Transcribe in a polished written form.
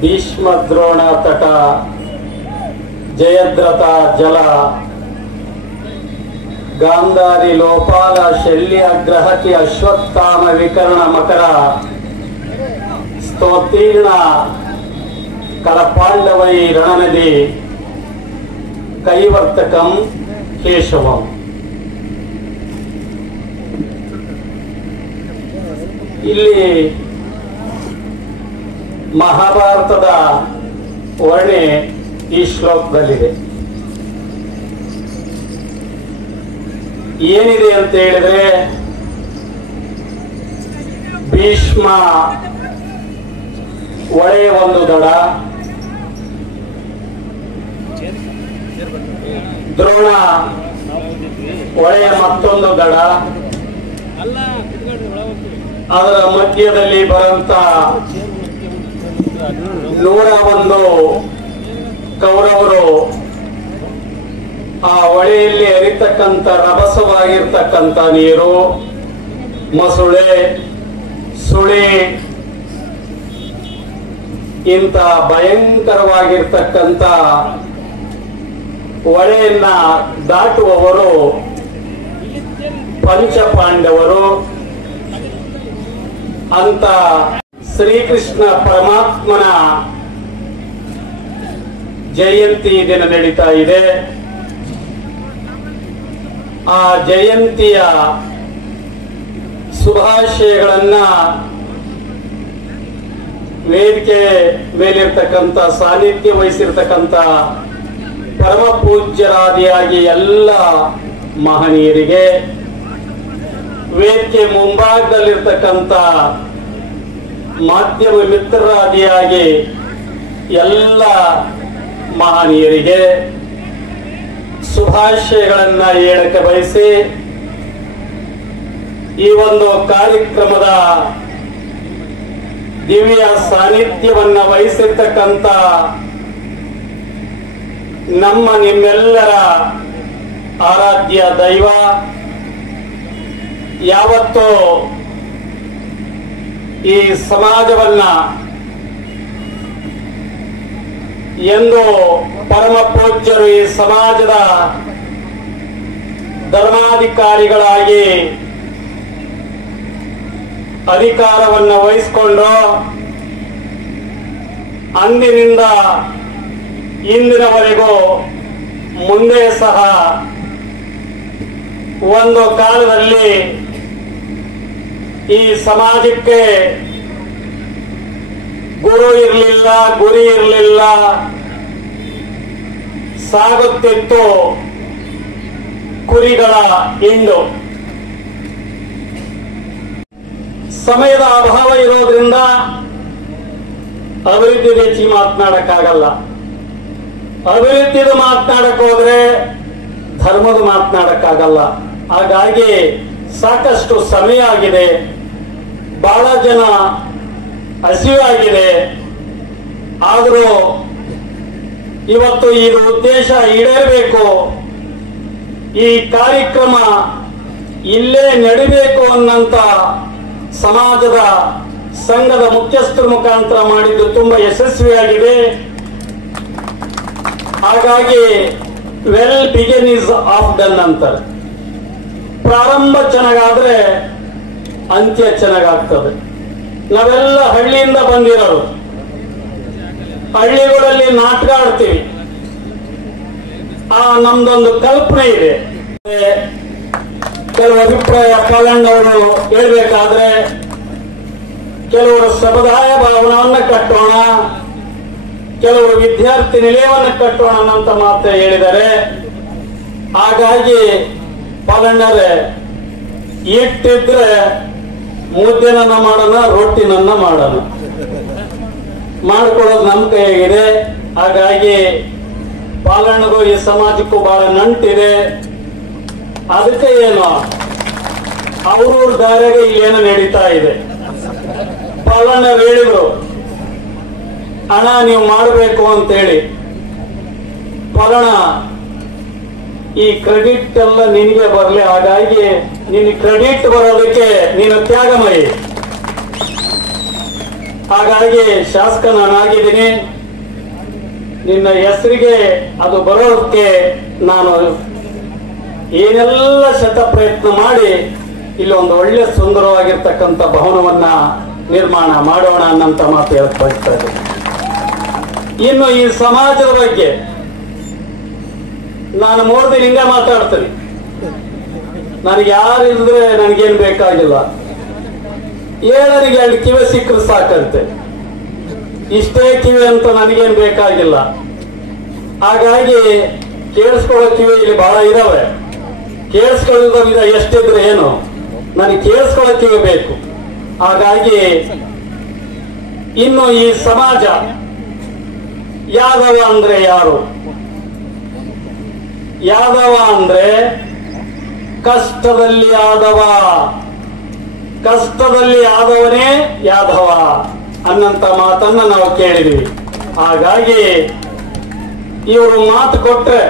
ಭೀಷ್ಮ ದ್ರೋಣ ತಟ ಜಯದ್ರಥ ಜಲ ಗಾಂಧಾರಿ ಲೋಪಾಲ ಶಲ್ಯ ಗ್ರಹಕಿ ಅಶ್ವತ್ಥಾಮ ವಿಕರ್ಣ ಮಕರ ಸ್ತೋತ್ತೀರ್ಣ ಕರಪಾಂಡವೈ ರಣನದಿ ಕೈವರ್ತಕಂ ಕೇಶವಂ. ಇಲ್ಲಿ ಮಹಾಭಾರತದ ವರ್ಣೆ ಈ ಶ್ಲೋಕದಲ್ಲಿದೆ. ಏನಿದೆ ಅಂತ ಹೇಳಿದ್ರೆ, ಭೀಷ್ಮ ಒಳೆ ಒಂದು ದಡ, ದ್ರೋಣ ಒಳೆಯ ಮತ್ತೊಂದು ದಡ, ಅದರ ಮಧ್ಯದಲ್ಲಿ ಬರುವಂತ 101 ಕೌರವರು ಆ ಹೊಳೆಯಲ್ಲಿ ಹರಿತಕ್ಕಂಥ ರಭಸವಾಗಿರ್ತಕ್ಕಂಥ ನೀರು, ಮೊಸಳೆ, ಸುಳಿ, ಇಂಥ ಭಯಂಕರವಾಗಿರ್ತಕ್ಕಂಥ ಹೊಳೆಯನ್ನ ದಾಟುವವರು ಪಂಚಪಾಂಡವರು ಅಂತ ಶ್ರೀಕೃಷ್ಣ ಪರಮಾತ್ಮನ ಜಯಂತಿ ದಿನ ನಡೀತಾ ಇದೆ. ಆ ಜಯಂತಿಯ ಶುಭಾಶಯಗಳನ್ನ ವೇದಿಕೆ ಮೇಲಿರ್ತಕ್ಕಂಥ ಸಾನ್ನಿಧ್ಯ ವಹಿಸಿರ್ತಕ್ಕಂಥ ಪರಮ ಪೂಜ್ಯರಾದಿಯಾಗಿ ಎಲ್ಲ ಮಹನೀಯರಿಗೆ, ವೇದಿಕೆ ಮುಂಭಾಗದಲ್ಲಿರ್ತಕ್ಕಂಥ ಮಾಧ್ಯಮ ಮಿತ್ರರಾದಿಯಾಗಿ ಎಲ್ಲ ಮಹನೀಯರಿಗೆ ಶುಭಾಶಯಗಳನ್ನ ಹೇಳಕ್ಕೆ ಬಯಸಿ, ಈ ಒಂದು ಕಾರ್ಯಕ್ರಮದ ದಿವ್ಯ ಸಾನ್ನಿಧ್ಯವನ್ನ ವಹಿಸಿರ್ತಕ್ಕಂಥ ನಮ್ಮ ನಿಮ್ಮೆಲ್ಲರ ಆರಾಧ್ಯ ದೈವ, ಯಾವತ್ತೂ ಈ ಸಮಾಜವನ್ನ ಎಂದು ಪರಮ ಪೂಜ್ಯರು ಈ ಸಮಾಜದ ಧರ್ಮಾಧಿಕಾರಿಗಳಾಗಿ ಅಧಿಕಾರವನ್ನು ವಹಿಸಿಕೊಂಡು ಅಂದಿನಿಂದ ಇಂದಿನವರೆಗೂ ಮುಂದೆ ಸಹ ಒಂದು ಕಾಲದಲ್ಲಿ ಈ ಸಮಾಜಕ್ಕೆ ಗುರು ಇರಲಿಲ್ಲ, ಗುರಿ ಇರಲಿಲ್ಲ, ಸಾಗುತ್ತಿತ್ತು ಕುರಿಗಳ ಹಿಂಡು. ಸಮಯದ ಅಭಾವ ಇರೋದ್ರಿಂದ ಅಭಿವೃದ್ಧಿ ಹೆಚ್ಚಿ ಮಾತನಾಡಕ್ಕಾಗಲ್ಲ. ಅಭಿವೃದ್ಧಿದು ಮಾತನಾಡಕ್ ಹೋದ್ರೆ ಧರ್ಮದ ಮಾತನಾಡಕ್ಕಾಗಲ್ಲ. ಹಾಗಾಗಿ ಸಾಕಷ್ಟು ಸಮಯ ಆಗಿದೆ, ಬಹಳ ಜನ ಹಸಿವಾಗಿದೆ. ಆದರೂ ಇವತ್ತು ಇದು ಉದ್ದೇಶ ಈಡೇರಬೇಕು, ಈ ಕಾರ್ಯಕ್ರಮ ಇಲ್ಲೇ ನಡಿಬೇಕು ಅನ್ನಂತ ಸಮಾಜದ ಸಂಘದ ಮುಖ್ಯಸ್ಥರ ಮುಖಾಂತರ ಮಾಡಿದ್ದು ತುಂಬಾ ಯಶಸ್ವಿಯಾಗಿದೆ. ಹಾಗಾಗಿ well begin is of done ಅಂತಾರೆ. ಪ್ರಾರಂಭ ಚೆನ್ನಾಗಾದ್ರೆ ಅಂತ್ಯ ಚೆನ್ನಾಗಾಗ್ತದೆ. ನಾವೆಲ್ಲ ಹಳ್ಳಿಯಿಂದ ಬಂದಿರೋರು, ಹಳ್ಳಿಗಳಲ್ಲಿ ನಾಟಕ ಆಡ್ತೀವಿ. ನಮ್ದೊಂದು ಕಲ್ಪನೆ ಇದೆ. ಕೆಲವು ಅಭಿಪ್ರಾಯ ಪಾಲಣ್ಣವರು ಹೇಳ್ಬೇಕಾದ್ರೆ, ಕೆಲವರು ಸಮುದಾಯ ಭವನವನ್ನು ಕಟ್ಟೋಣ, ಕೆಲವರು ವಿದ್ಯಾರ್ಥಿ ನಿಲಯವನ್ನು ಕಟ್ಟೋಣ ಅಂತ ಮಾತ್ರ ಹೇಳಿದ್ದಾರೆ. ಹಾಗಾಗಿ ಪಾಲಣ್ಣರೇ, ಇಟ್ಟಿದ್ರೆ ಮುದ್ದೆನನ್ನ ಮಾಡೋಣ, ರೊಟ್ಟಿನನ್ನ ಮಾಡೋಣ, ಮಾಡ್ಕೊಳ್ಳೋದು ನಮ್ಮ ಕೈಯಾಗಿದೆ. ಹಾಗಾಗಿ ಪಾಲಣ್ಣಗೂ ಈ ಸಮಾಜಕ್ಕೂ ಬಹಳ ನಂಟಿದೆ. ಅದಕ್ಕೆ ಏನು ಅವ್ರವ್ರ ದಾರಿಗೆ ಏನು ನಡೀತಾ ಇದೆ. ಪಾಲಣ್ಣರು ಹೇಳಿದ್ರು, ಅಣ್ಣ ನೀವು ಮಾಡಬೇಕು ಅಂತೇಳಿ. ಪಾಲಣ್ಣ ಈ ಕ್ರೆಡಿಟ್ ಎಲ್ಲ ನಿನಗೆ ಬರಲಿ, ಹಾಗಾಗಿ ನಿನ್ನ ಕ್ರೆಡಿಟ್ ಬರೋದಕ್ಕೆ ನೀನು ತ್ಯಾಗಮಯಿ. ಹಾಗಾಗಿ ಶಾಸಕ ನಾನಾಗಿದ್ದೀನಿ, ನಿನ್ನ ಹೆಸರಿಗೆ ಅದು ಬರೋದಕ್ಕೆ ನಾನು ಏನೆಲ್ಲ ಶತ ಪ್ರಯತ್ನ ಮಾಡಿ ಇಲ್ಲಿ ಒಂದು ಒಳ್ಳೆ ಸುಂದರವಾಗಿರ್ತಕ್ಕಂಥ ಭವನವನ್ನ ನಿರ್ಮಾಣ ಮಾಡೋಣ ಅನ್ನಂತ ಮಾತು ಹೇಳಕ್ ಬಯಸ್ತಾ ಇದ್ದೀನಿ. ಇನ್ನು ಈ ಸಮಾಜದ ಬಗ್ಗೆ ನಾನು 3 ದಿನ ಹಿಂಗ ಮಾತಾಡ್ತೀನಿ. ನನಗೆ ಯಾರಿದ್ರೆ ನನಗೇನು ಬೇಕಾಗಿಲ್ಲ, 7ರಿಗೆ 2 ಕಿವಿ ಸಿಕ್ಕರು ಸಾಕಂತೆ, ಇಷ್ಟೇ ಕಿವಿ ಅಂತ ನನಗೇನು ಬೇಕಾಗಿಲ್ಲ. ಹಾಗಾಗಿ ಕೇಳಿಸ್ಕೊಳ್ಳೋ ಕಿವಿ ಇಲ್ಲಿ ಬಹಳ ಇದಾವೆ, ಕೇಳಿಸ್ಕೊಳ್ಳೋ ವಿಧ ಎಷ್ಟಿದ್ರೆ ಏನು, ನನಗೆ ಕೇಳಿಸ್ಕೊಳ್ಳೋ ಕಿವಿ ಬೇಕು. ಹಾಗಾಗಿ ಇನ್ನು ಈ ಸಮಾಜ ಯಾದವ ಅಂದ್ರೆ ಯಾರು? ಯಾದವ ಅಂದ್ರೆ ಕಷ್ಟದಲ್ಲಿ ಆದವ, ಕಷ್ಟದಲ್ಲಿ ಆದವನೇ ಯಾದವ ಅನ್ನಂತ ಮಾತನ್ನ ನಾವು ಕೇಳಿದ್ವಿ. ಹಾಗಾಗಿ ಇವರು ಮಾತು ಕೊಟ್ರೆ